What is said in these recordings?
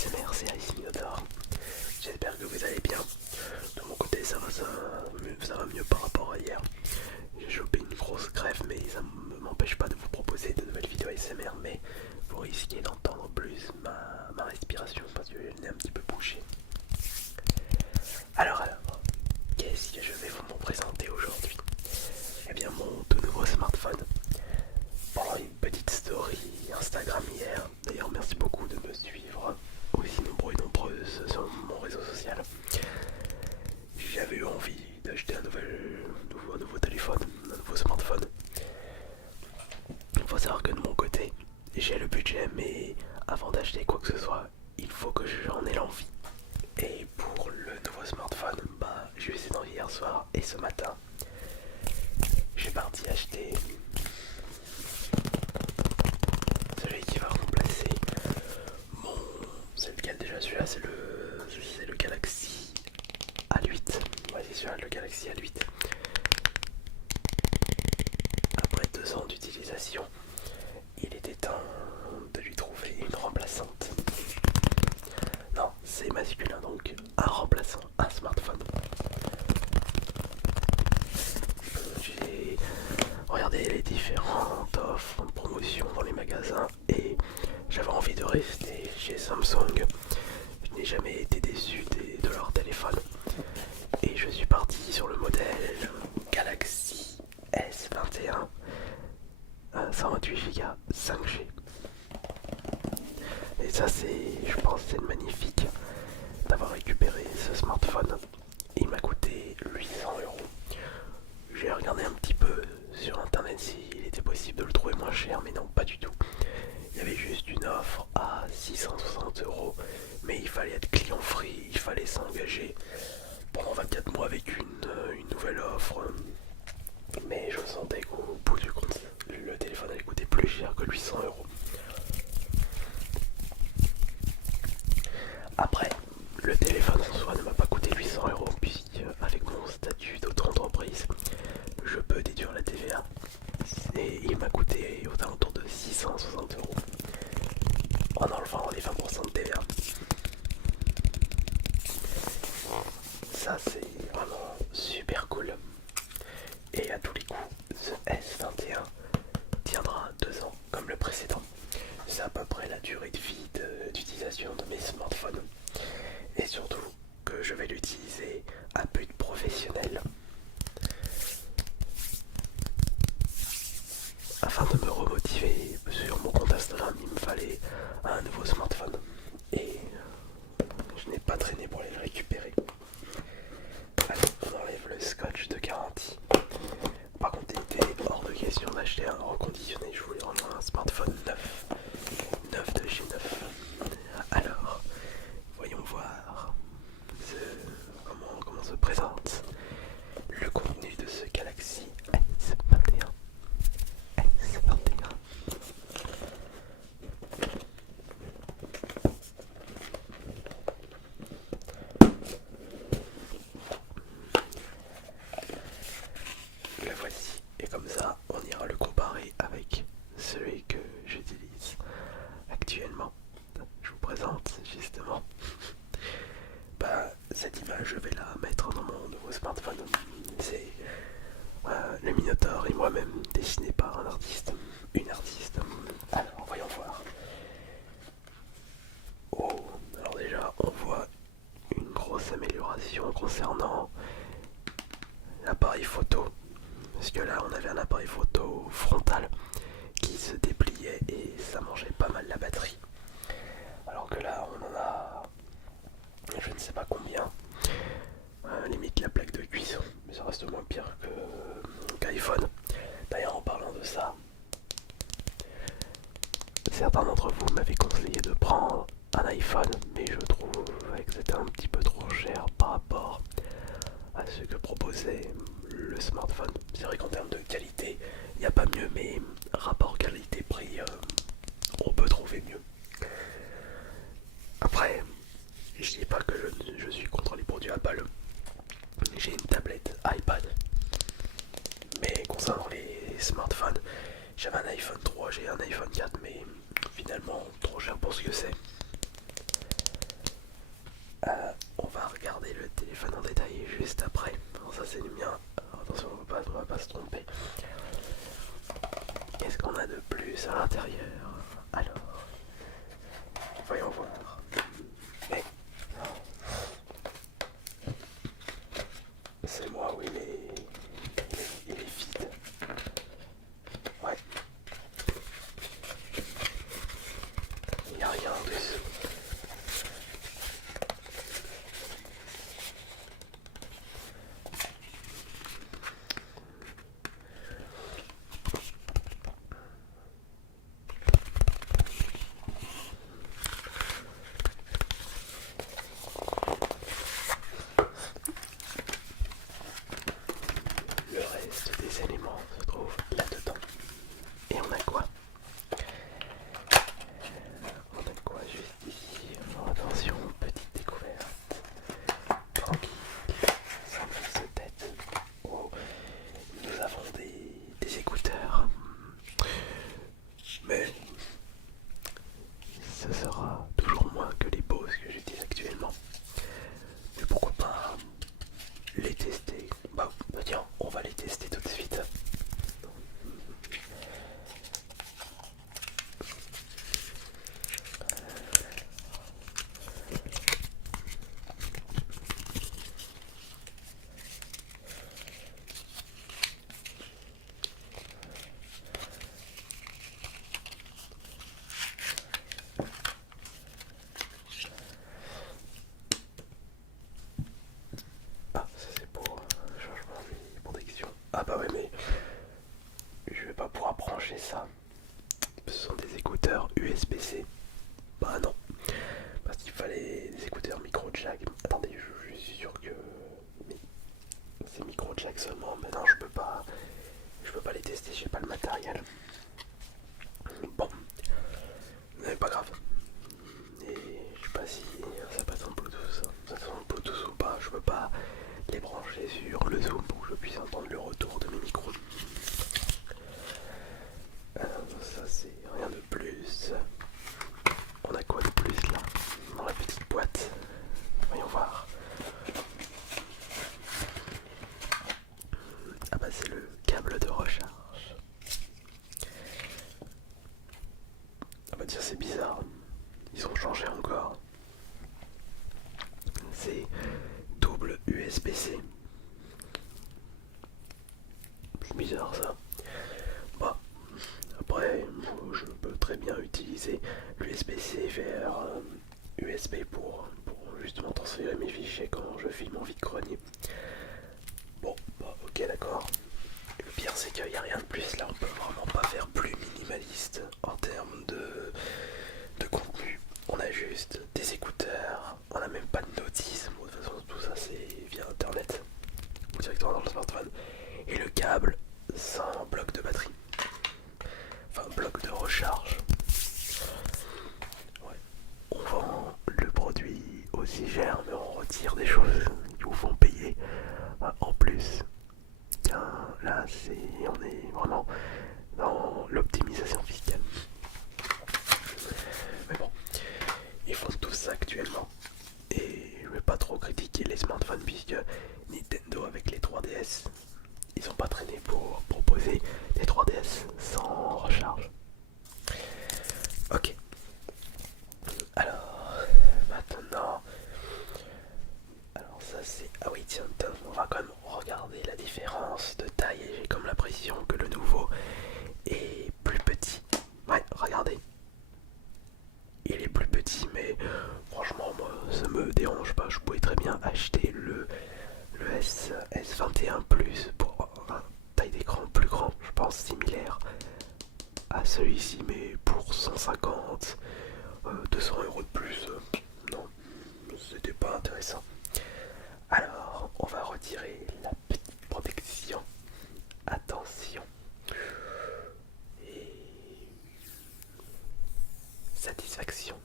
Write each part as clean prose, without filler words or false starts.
ASMR, c'est Ice Minotaur. J'espère que vous allez bien. De mon côté, ça va mieux par rapport à hier. J'ai chopé une grosse grève, mais ça ne m'empêche pas de vous proposer de nouvelles vidéos ASMR. Mais vous risquez d'entendre plus ma respiration parce que je l'ai un petit peu bouché. Alors, qu'est-ce que je vais vous présenter aujourd'hui? Eh bien, mon tout nouveau smartphone. Pendant une petite story Instagram hier, d'ailleurs merci beaucoup de me suivre aussi nombreux et nombreuses sur mon réseau social. J'avais eu envie d'acheter un nouveau téléphone, un nouveau smartphone. Il faut savoir que de mon côté, j'ai le budget, mais avant d'acheter quoi que ce soit, il faut que j'en ai l'envie. Et pour le nouveau smartphone, je suis dans hier soir et ce matin, j'ai parti acheter celui qui va remplacer mon... C'est lequel déjà? Celui-là c'est le Galaxy A8. Ouais, c'est celui-là, le Galaxy A8. Après 2 ans d'utilisation, il était temps de lui trouver une remplaçante. Non, c'est masculin, donc un remplaçant, un smartphone. J'ai regardé les différentes offres, promotions dans les magasins et j'avais envie de rester chez Samsung. Je n'ai jamais été déçu de leur téléphone. Et je suis parti sur le modèle Galaxy S21 128 Go 5G. Et ça je pense c'est magnifique d'avoir récupéré ce smartphone. Il m'a coûté 800 €. J'ai regardé un petit peu sur internet s'il était possible de le trouver moins cher, mais non, pas du tout. Il y avait juste une offre à 660 €, mais il fallait être client free, il fallait s'engager pendant 24 mois avec une nouvelle offre. Mais je sentais qu'au bout du compte, le téléphone allait coûter plus cher que 800 €. Après, le téléphone en soi ne m'a pas coûté 800 € puisque avec mon statut d'auto-entreprise, je peux déduire la TVA. Et il m'a coûté aux alentours de 660 € en enlevant les 20% de TVA. Ça c'est vraiment super cool. Et à tous les coups, ce S21 tiendra 2 ans comme le précédent. C'est à peu près la durée de vie d'utilisation de mes smartphones. Et surtout que je vais l'utiliser à but professionnel. Afin de me remotiver sur mon compte Instagram, il me fallait un nouveau smartphone. Et je n'ai pas traîné pour aller le récupérer. Allez, on enlève le scotch de garantie. Par contre, il était hors de question d'acheter un reconditionné. Je voulais vraiment un smartphone neuf. Neuf de chez neuf. Alors, voyons voir comment se présente le contenu de ce Galaxy S21. S21. Le voici. Et comme ça, on ira le comparer avec celui que j'utilise actuellement. Je vous présente justement. Cette image, je vais la mettre dans mon nouveau smartphone. C'est le Minotaur et moi-même dessiné par un artiste, une artiste. Alors, voyons voir. Oh, alors déjà, on voit une grosse amélioration concernant l'appareil photo. Parce que là, on avait un appareil photo frontal qui se dépliait et ça mangeait pas mal la batterie. Alors que là, on en a je ne sais pas combien. Limite la plaque de cuisson, mais ça reste moins pire qu'iPhone. D'ailleurs, en parlant de ça, certains d'entre vous m'avaient conseillé de prendre un iPhone, mais je trouve que c'était un petit peu trop cher par rapport à ce que proposait le smartphone. C'est vrai qu'en termes de qualité, il n'y a pas mieux, mais rapport qualité-prix, on peut trouver mieux. Après, je dis pas que je suis contre les produits Apple. J'ai une tablette iPad. Mais concernant les smartphones, j'avais un iPhone 3, j'ai un iPhone 4, mais finalement trop cher pour ce que c'est. téléphone en détail juste après. Alors ça c'est le mien. Alors, attention, on va pas se tromper. Qu'est-ce qu'on a de plus à l'intérieur? Alors, voyons voir. Mais c'est moi, oui, mais il est vide. Ouais. Il n'y a rien en dessous. Le reste des éléments se trouve là-dedans. Et on a quoi? On a quoi juste ici? Oh, attention, petite découverte. Tranquille, sans prise de tête. Oh, nous avons des écouteurs. Mais ce sera toujours moins que les Bose que j'utilise actuellement. Mais pourquoi pas les tester? Bah tiens, on va les tester tout de suite. Ah, ça c'est pour changement de protection. Ah bah ouais, mais je vais pas pouvoir brancher ça. Ce sont des écouteurs USB-C. Bah non, parce qu'il fallait des écouteurs micro jack. Attendez, je suis sûr que c'est micro jack seulement. Mais non, je peux pas les tester, j'ai pas le matériel. Bon, mais pas grave. Et je sais pas si ça passe en Bluetooth, ça passe en Bluetooth ou pas. Je peux pas les brancher sur le zoom pour que je puisse entendre le retour de mes micros. Ça c'est rien de plus. On a quoi de plus là dans la petite boîte? Voyons voir. Ah bah c'est le câble de recharge. Ah bah tiens, c'est bizarre. Ils ont changé encore. C'est double USB-C. C'est bizarre ça. Bah après, je peux très bien utiliser l'USB-C vers USB pour justement transférer mes fichiers quand je filme en vide-grenier. Bon, bah ok, d'accord. Le pire c'est qu'il n'y a rien de plus là, on peut vraiment pas faire plus minimaliste en termes de contenu. On a juste des écouteurs, on n'a même pas de notice. Bon, de toute façon tout ça c'est via internet ou directement dans le smartphone. Et le câble sans bloc de batterie. Enfin bloc de recharge. Ouais. On vend le produit aussi cher mais on retire des choses qui vous font payer en plus. Là on est vraiment dans l'optimisation fiscale. Mais bon, ils font tout ça actuellement. Et je vais pas trop critiquer les smartphones puisque Nintendo avec les 3DS, ils ont pas traîné pour proposer des 3DS sans recharge. Ok. Alors, maintenant... Alors ça c'est... Ah oui tiens, on va quand même regarder la différence de taille. Et j'ai comme l'impression que le nouveau est plus petit. Ouais, regardez. Il est plus petit mais franchement moi ça me dérange pas. Je pouvais très bien acheter le S21 Plus pour une taille d'écran plus grand, je pense similaire à celui-ci mais pour 150, 200 € de plus. Non, c'était pas intéressant. Alors on va retirer la petite protection. Attention. Et satisfaction.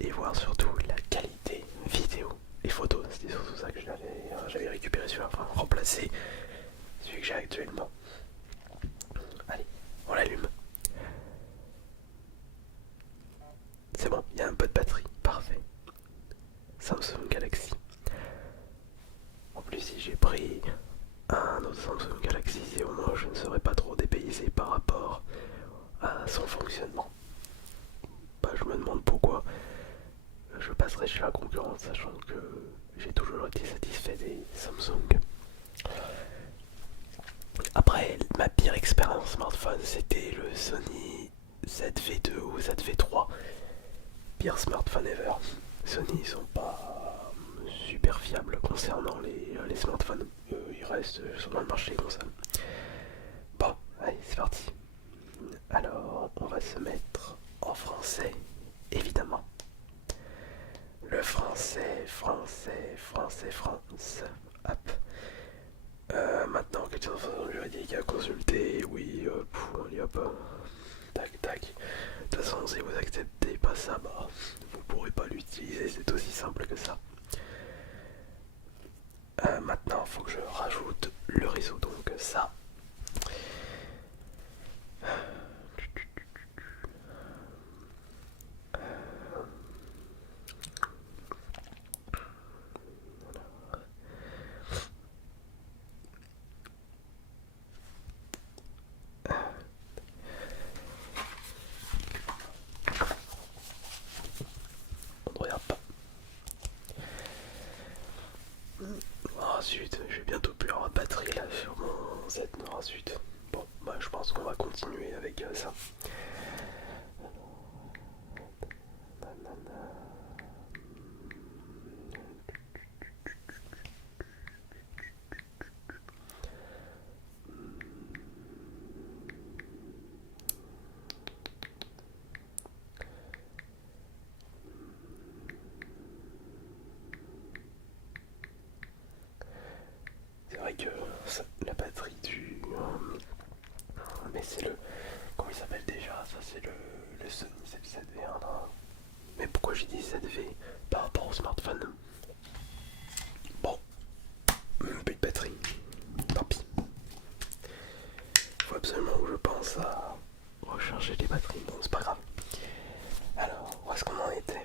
et voir surtout la qualité vidéo et photo. C'était surtout ça que j'avais récupéré celui-là, enfin remplacé celui que j'ai actuellement. Allez, on l'allume. C'est bon, il y a un peu de batterie, parfait. Samsung Galaxy. En plus, si j'ai pris un autre Samsung Galaxy, au moins je ne serais pas trop dépaysé par rapport à son fonctionnement. Bah, je me demande pourquoi je passerai chez la concurrence, sachant que j'ai toujours été satisfait des Samsung. Après, ma pire expérience smartphone, c'était le Sony ZV2 ou ZV3. Pire smartphone ever. Sony, ils sont pas super fiables concernant les smartphones. Ils restent sur le marché des consoles. Bon, allez, c'est parti. Alors, on va se mettre en français, évidemment. Le français, français, français, France. Hop. Maintenant, quelque chose juridique à consulter. Oui, allez hop. Tac, tac. De toute façon, si vous acceptez pas ça, bah, vous pourrez pas l'utiliser. C'est aussi simple que ça. Maintenant, il faut que je rajoute le réseau. Donc, ça. On ne regarde pas. Oh zut, je vais bientôt plus avoir de batterie là sur mon Z. Oh zut. Bon, bah je pense qu'on va continuer avec ça. C'est vrai que la batterie du... mais c'est le... Comment il s'appelle déjà? Ça c'est le Sony ZV-1. Mais pourquoi j'ai dit ZV par rapport au smartphone? Bon, plus de batterie. Tant pis. Faut absolument que je pense à recharger les batteries. Bon, c'est pas grave. Alors, où est-ce qu'on en était?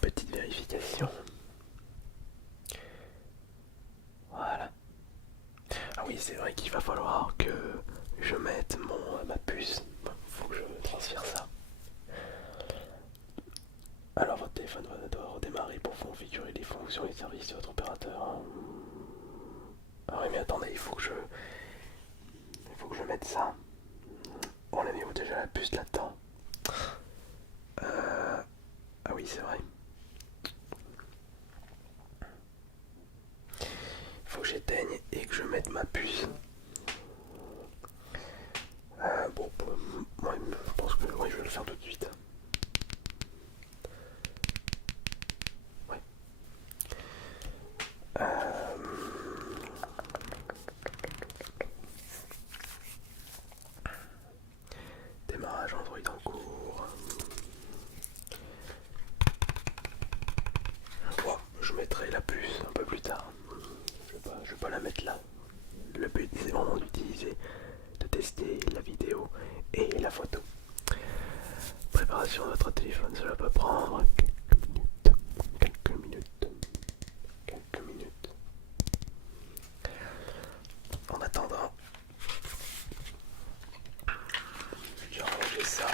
Petite vérification. Voilà. Ah oui, c'est vrai qu'il va falloir que je mette ma puce. Faut que je transfère ça. Alors votre téléphone doit redémarrer pour configurer les fonctions et les services de votre opérateur. Ah oui mais attendez, il faut que je mette ça. On a mis où déjà la puce là-dedans? Ah oui c'est vrai. Il faut que j'éteigne et que je mette ma puce. Bon, moi je pense que ouais, je vais le faire tout de suite. Ouais. Démarrage Android en cours. Bon, je mettrai la puce un peu plus tard. Je vais pas la mettre là. Le but c'est vraiment d'utiliser, de tester la vidéo et la photo. Préparation de votre téléphone, cela peut prendre quelques minutes. En attendant, je vais ranger ça.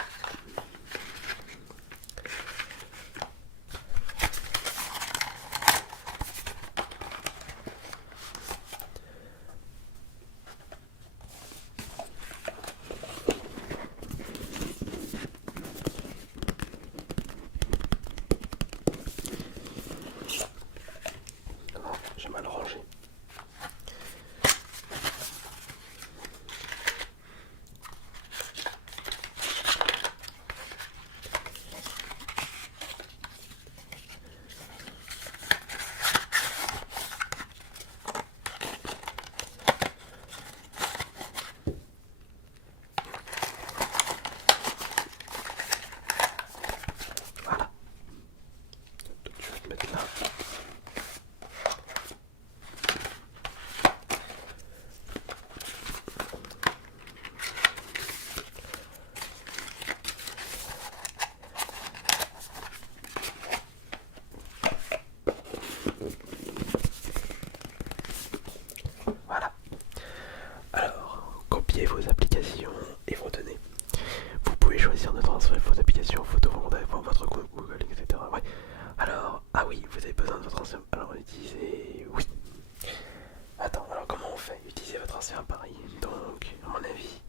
c'est un pari. Donc, à mon avis.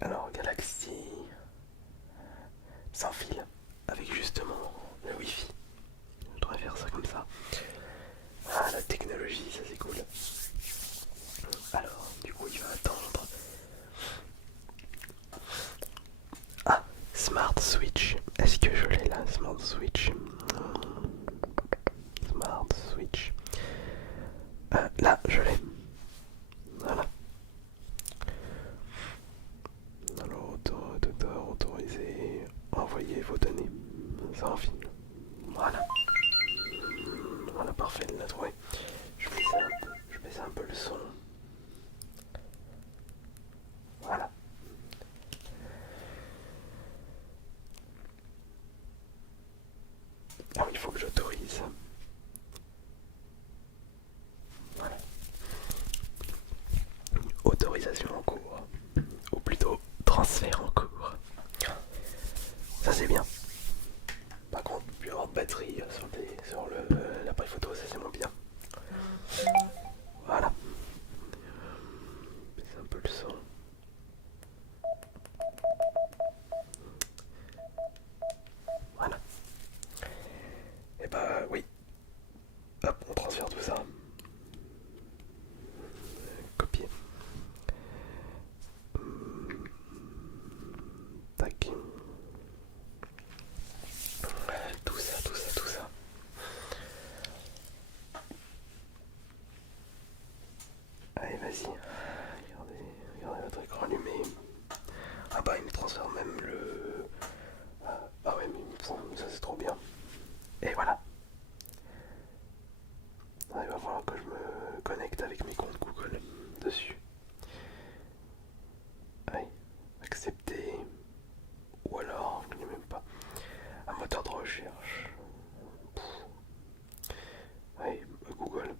Alors, Galaxy sans fil, avec justement le Wi-Fi. Je devrais faire ça comme ça. Ah, la technologie, ça c'est cool. Alors, du coup, il va attendre. Ah, Smart Switch. Est-ce que je l'ai là, Smart Switch? Smart Switch. Là, je l'ai. Voilà. Alors, autoriser. Envoyer vos données. Sans fil. Voilà. Voilà, parfait, il l'a trouvé. Je baisse un peu le son. Voilà. Ah oui, il faut que j'autorise. Voilà. Autorisation en cours. Ou plutôt transfert en cours. Ça c'est bien. Par contre, plus avoir de batterie sur l'appareil photo, ça c'est moins bien. Voilà. C'est un peu le son. Voilà. Et bah oui. Hop, on transfère tout ça. Copier. Tac. Tout ça. Allez, vas-y. Regardez votre écran allumé. Ah bah il me transfère même le... Ah ouais, mais il me semble, ça c'est trop bien. Et voilà. Ah, il va falloir que je me connecte avec mes comptes Google dessus. Allez, accepter. Ou alors, je ne connais même pas. Un moteur de recherche. Allez, Google.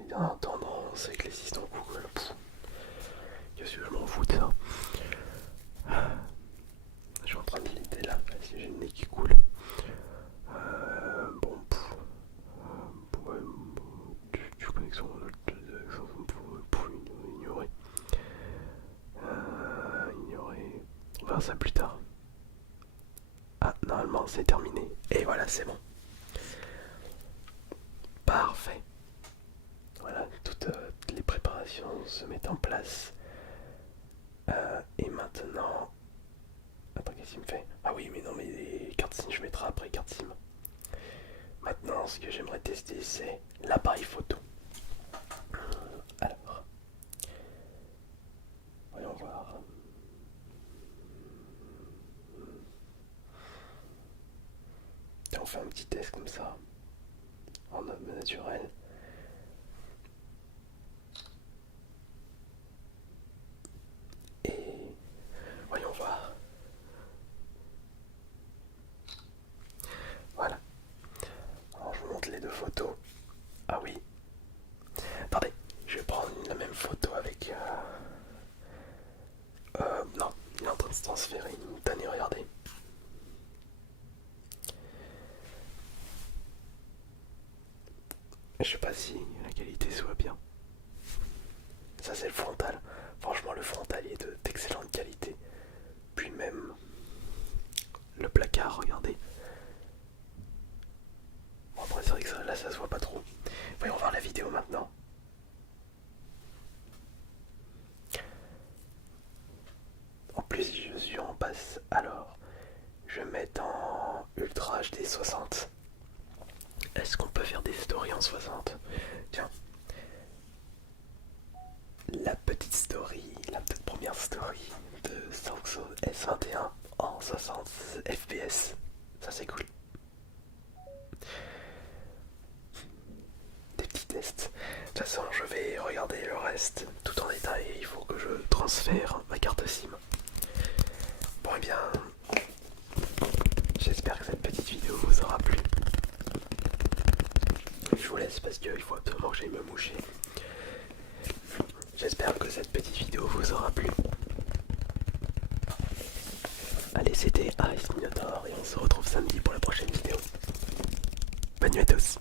Il y a une tendance avec les assistants Google. Qu'est-ce que je m'en fous de ça? Je suis en train de l'éter là, parce que j'ai le nez qui coule. Bon, du connexion pour ignorer. Ignorer. On verra ça plus tard. Ah, normalement c'est terminé. Et voilà, c'est bon. Parfait. Voilà, toutes les préparations se mettent en place. Et maintenant... Attends, qu'est-ce qu'il me fait? Ah oui, mais non, mais les cartes SIM, je mettrai après cartes SIM. Maintenant, ce que j'aimerais tester, c'est l'appareil photo. Alors, voyons voir. On fait un petit test comme ça, en mode naturel. Et voyons voir. Voilà. Alors je vous montre les deux photos. Ah oui. Attendez, je vais prendre la même photo avec... non, il est en train de se transférer. Tenez, regardez. Je sais pas si la qualité se voit bien. Ça c'est le frontal. Franchement le frontal est d'excellente qualité. Puis même le placard, regardez. Bon après c'est vrai que là ça se voit pas trop. Voyons voir la vidéo maintenant. En plus je suis en passe, alors je vais mettre en Ultra HD 60. Est-ce qu'on peut faire des stories en 60? Tiens. La petite story, la toute première story de Samsung S21 en 60 fps. Ça c'est cool. Des petits tests. De toute façon, je vais regarder le reste tout en détail. Il faut que je transfère ma carte SIM. Bon, et bien, j'espère que cette petite vidéo vous aura plu. Je vous laisse parce qu'il faut absolument que j'aille me moucher. J'espère que cette petite vidéo vous aura plu. Allez, c'était Ice Minotaur et on se retrouve samedi pour la prochaine vidéo. Bonne nuit à tous.